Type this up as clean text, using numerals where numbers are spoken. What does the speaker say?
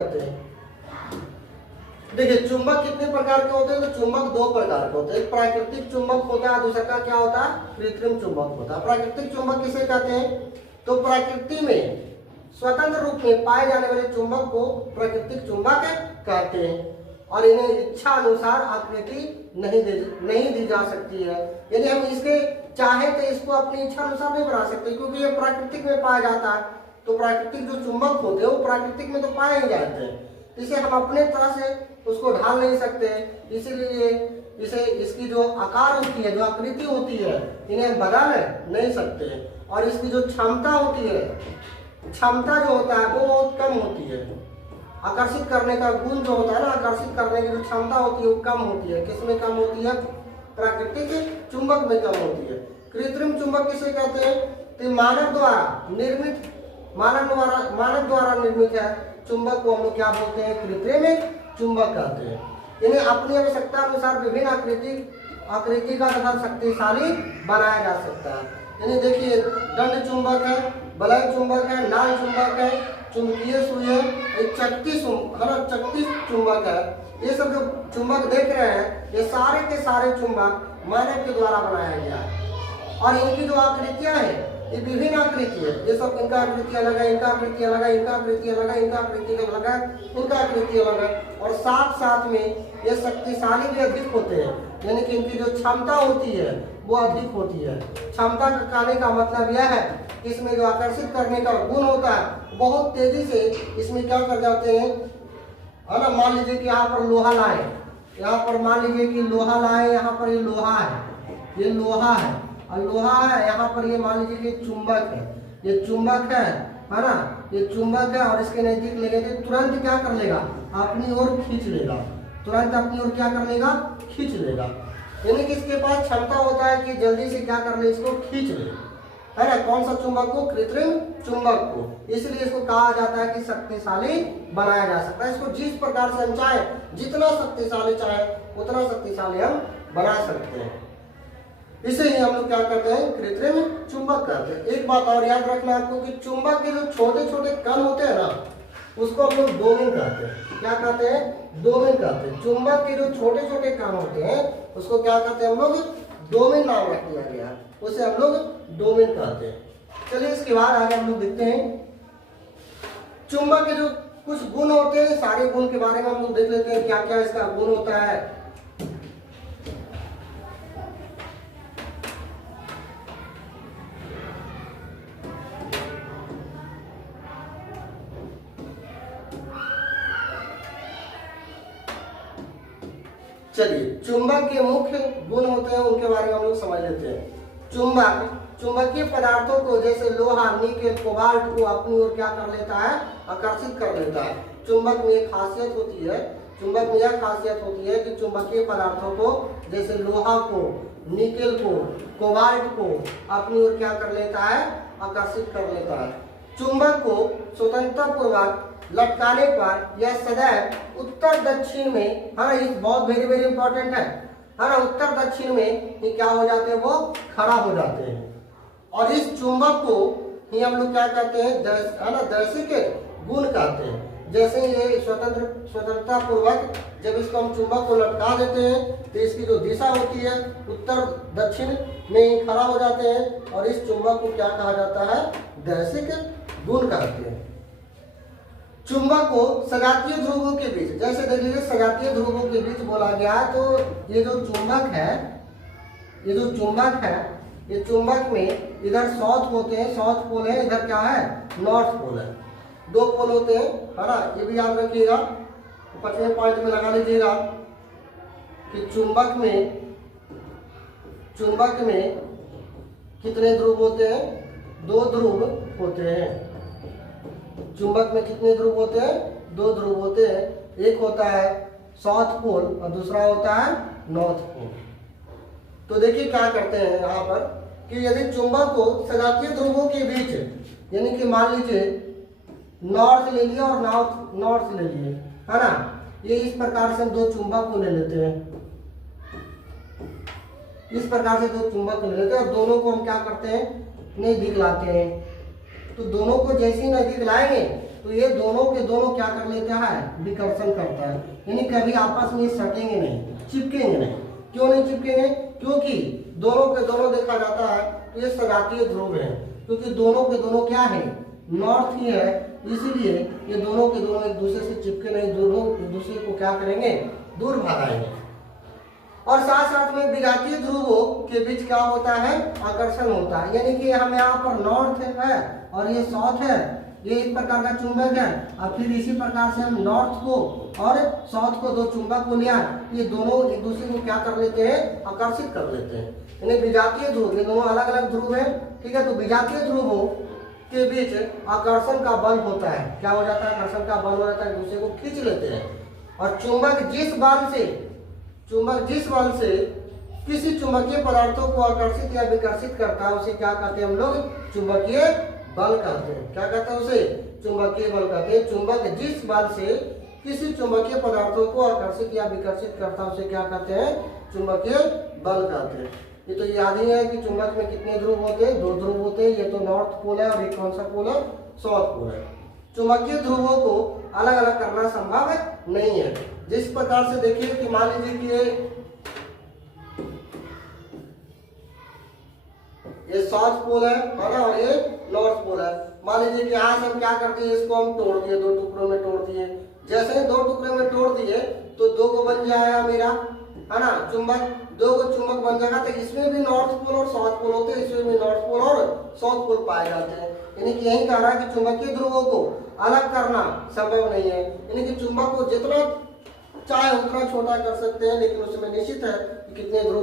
करते हैं। देखिए चुंबक कितने प्रकार के होते हैं? तो चुंबक दो प्रकार के होते हैं। एक प्राकृतिक चुंबक होता है, दूसरा का क्या होता है? कृत्रिम चुंबक होता है। प्राकृतिक चुंबक किसे कहते हैं? तो प्रकृति में स्वतंत्र रूप में पाए जाने वाले चुंबक को प्राकृतिक चुंबक कहते हैं और इन्हें इच्छा अनुसार आकृति नहीं दी जा सकती है। यदि हम इसके चाहे तो इसको अपनी इच्छा अनुसार नहीं बना सकते, क्योंकि ये प्राकृतिक में पाया जाता है। तो प्राकृतिक जो चुंबक होते हैं वो प्राकृतिक में तो पाए ही जाते हैं, इसे हम अपने तरह से उसको ढाल नहीं सकते। इसीलिए इसे इसकी जो आकार होती है, जो आकृति होती है, इन्हें बदल नहीं सकते। और इसकी जो क्षमता होती है, क्षमता जो होता है वो बहुत कम होती है। आकर्षित करने का गुण जो होता है ना, आकर्षित करने की जो क्षमता होती है वो कम होती है। किसमें कम होती है? प्राकृतिक चुंबक में कम होती है। कृत्रिम चुंबक किसे कहते हैं? तो मानव द्वारा निर्मित है चुंबक को हम लोग क्या बोलते हैं? कृत्रिम चुंबक कहते हैं। इन्हें अपनी आवश्यकता अनुसार विभिन्न आकृति का तथा शक्तिशाली बनाया जा सकता है। यानी देखिए दंड चुंबक है, वलय चुंबक है, नाल चुंबक है, चुंबकीय सुई है, एक चक्की चुंबक है। ये सब जो चुंबक देख रहे हैं ये सारे के सारे चुंबक मानव के द्वारा बनाया गया है। और इनकी जो आकृतियां हैं ये विभिन्न आकृति है। ये सब इनका आकृति अलग है, इनका आकृति अलग है, इनका आकृति अलग है, इनका आकृति अलग है, इनका आकृति अलग है। और साथ साथ में ये शक्तिशाली भी अधिक होते हैं, यानी कि इनकी जो क्षमता होती है वो अधिक होती है। क्षमता का कहने का मतलब यह है कि इसमें जो आकर्षित करने का गुण होता है बहुत तेजी से इसमें क्या कर जाते हैं, है ना। मान लीजिए कि यहाँ पर लोहा लाए, यहाँ पर मान लीजिए कि लोहा लाए, यहाँ पर ये लोहा है, ये लोहा है और लोहा है, यहाँ पर ये मान लीजिए कि चुंबक है, ये चुंबक है ना, ये चुंबक है। और इसके नजदीक ले गए तुरंत क्या कर लेगा? अपनी ओर खींच लेगा, तुरंत अपनी ओर क्या कर लेगा? खींच लेगा। यानी कि इसके पास क्षमता होता है कि जल्दी से क्या कर ले? इसको खींच ले, है ना। कौन सा चुंबक को? कृत्रिम चुंबक को। इसलिए इसको कहा जाता है कि शक्तिशाली बनाया जा सकता है। इसको जिस प्रकार से हम चाहे, जितना शक्तिशाली चाहे उतना शक्तिशाली हम बना सकते हैं। इसे ही हम लोग क्या करते हैं? कृत्रिम चुंबक करते हैं। एक बात और याद रखना आपको कि चुंबक के जो छोटे छोटे कण होते हैं ना, उसको हम लोग डोमेन कहते हैं। क्या कहते हैं? डोमेन कहते हैं। चुंबक के जो छोटे छोटे कण होते हैं उसको क्या कहते हैं हम लोग? डोमेन नाम रख दिया गया, उसे हम लोग डोमेन कहते हैं। चलिए इसके बाद आगे हम लोग देखते हैं चुंबक के जो कुछ गुण होते हैं, सारे गुण के बारे में हम लोग देख लेते हैं क्या क्या इसका गुण होता है। चलिए चुंबक के मुख्य गुण होते हैं उनके बारे में हम लोग समझ लेते हैं। चुंबकीय पदार्थों को जैसे लोहा, निकेल, कोबाल्ट को अपनी ओर क्या कर लेता है? आकर्षित कर लेता है। चुंबक में एक खासियत होती है, चुंबक में यह खासियत होती है कि चुंबकीय पदार्थों को जैसे लोहा को, निकेल को, कोबाल्ट को अपनी ओर क्या कर लेता है? आकर्षित कर लेता है। चुंबक को स्वतंत्रता पूर्वक लटकाने पर यह सदैव उत्तर दक्षिण में, है ना, ये बहुत वेरी इंपॉर्टेंट है ना, उत्तर दक्षिण में ये क्या हो जाते हैं? वो खड़ा हो जाते हैं। और इस चुंबक को ही हम लोग क्या कहते हैं? है ना, दैशिक गुण कहते हैं। जैसे ये स्वतंत्रता पूर्वक जब इसको हम चुंबक को लटका देते हैं तो इसकी जो दिशा होती है उत्तर दक्षिण में खड़ा हो जाते हैं। और इस चुंबक को क्या कहा जाता है? दैशिक गुण कहते हैं। चुंबक को सजातीय ध्रुवों के बीच, जैसे देखिए सजातीय ध्रुवों के बीच बोला गया है, तो ये जो चुंबक है, ये जो चुंबक है, ये चुंबक में इधर साउथ होते हैं, साउथ पोल है, इधर क्या है? नॉर्थ पोल है। दो पोल होते हैं, है ना, ये भी याद रखिएगा। 5वें पॉइंट में लगा लीजिएगा कि चुंबक में कितने ध्रुव होते हैं? 2 ध्रुव होते हैं। चुंबक में कितने ध्रुव होते हैं? 2 ध्रुव होते हैं। एक होता है साउथ पोल और दूसरा होता है नॉर्थ पोल। तो देखिए क्या करते हैं यहाँ पर कि यदि चुंबक को सजातीय ध्रुवों के बीच, यानी कि मान लीजिए नॉर्थ ले लिया और नॉर्थ ले लिए, है ना, ये इस प्रकार से हम 2 चुंबक को ले लेते हैं, इस प्रकार से 2 चुंबक को ले लेते हैं और दोनों को हम क्या करते हैं? नजदीक लाते हैं। तो दोनों को जैसे ही नजदीक लाएंगे तो ये दोनों के दोनों क्या कर लेता है, विकर्षण करता है, यानी कभी आपस में सटेंगे नहीं, चिपकेंगे नहीं। क्यों नहीं चिपकेंगे? क्योंकि दोनों के दोनों देखा जाता है तो ये सजातीय ध्रुव है, क्योंकि दोनों के दोनों क्या है, नॉर्थ ही है, इसीलिए ये दोनों के दोनों एक दूसरे से चिपके नहीं, दोनों एक दूसरे को क्या करेंगे, दूर भगाएंगे। और साथ साथ में विघातीय ध्रुवों के बीच क्या होता है, आकर्षण होता है, यानी कि हम यहाँ पर नॉर्थ है और ये साउथ है, ये एक प्रकार का चुंबक है, और फिर इसी प्रकार से हम नॉर्थ को और साउथ को दो चुंबक को लिया, ये दोनों एक दूसरे को क्या कर लेते हैं, आकर्षित कर लेते हैं, यानी विजातीय ध्रुव, ये दोनों अलग अलग ध्रुव है, ठीक है। तो विजातीय ध्रुवों के बीच आकर्षण का बल होता है, क्या हो जाता है, आकर्षण का बल हो जाता है, एक दूसरे को खींच लेते हैं। और चुंबक जिस बल से किसी चुंबकीय पदार्थों को आकर्षित या विकर्षित करता है उसे क्या कहते हैं हम लोग, चुंबकीय बल कहते हैं। क्या कहते हैं उसे, चुंबकीय बल कहते हैं। चुंबक जिस बल से किसी चुंबकीय पदार्थों को आकर्षित या विकर्षित करता है उसे क्या कहते हैं, चुंबकीय बल कहते हैं। ये तो याद ही है कि चुंबक में कितने ध्रुव होते हैं, 2 ध्रुव होते हैं, ये तो नॉर्थ पोल है और एक कौन सा पोल है, साउथ पोल है। चुंबकीय ध्रुवों को अलग अलग करना संभव नहीं है। जिस प्रकार से देखिए कि मान लीजिए कि ये साउथ पोल है ना, और ये नॉर्थ पोल है। मान लीजिए कि यहाँ से हम क्या करते हैं, इसको हम तोड़ दिए, 2 टुकड़ों में तोड़ दिए। जैसे ही 2 टुकड़ों में तोड़ दिए तो 2 को बन जाएगा मेरा, है ना, चुंबक, 2 को चुंबक बन जाएगा। तो इसमें भी नॉर्थ पोल और साउथ पोल होते हैं, इसमें भी नॉर्थ पोल और साउथ पोल पाए जाते हैं। यानी कि यही कह रहा है कि चुंबकीय ध्रुवों को अलग करना संभव नहीं है, यानी कि चुंबक को जितना चाहे उतना छोटा कर सकते हैं, लेकिन उसमें निश्चित है कि कितने ध्रुव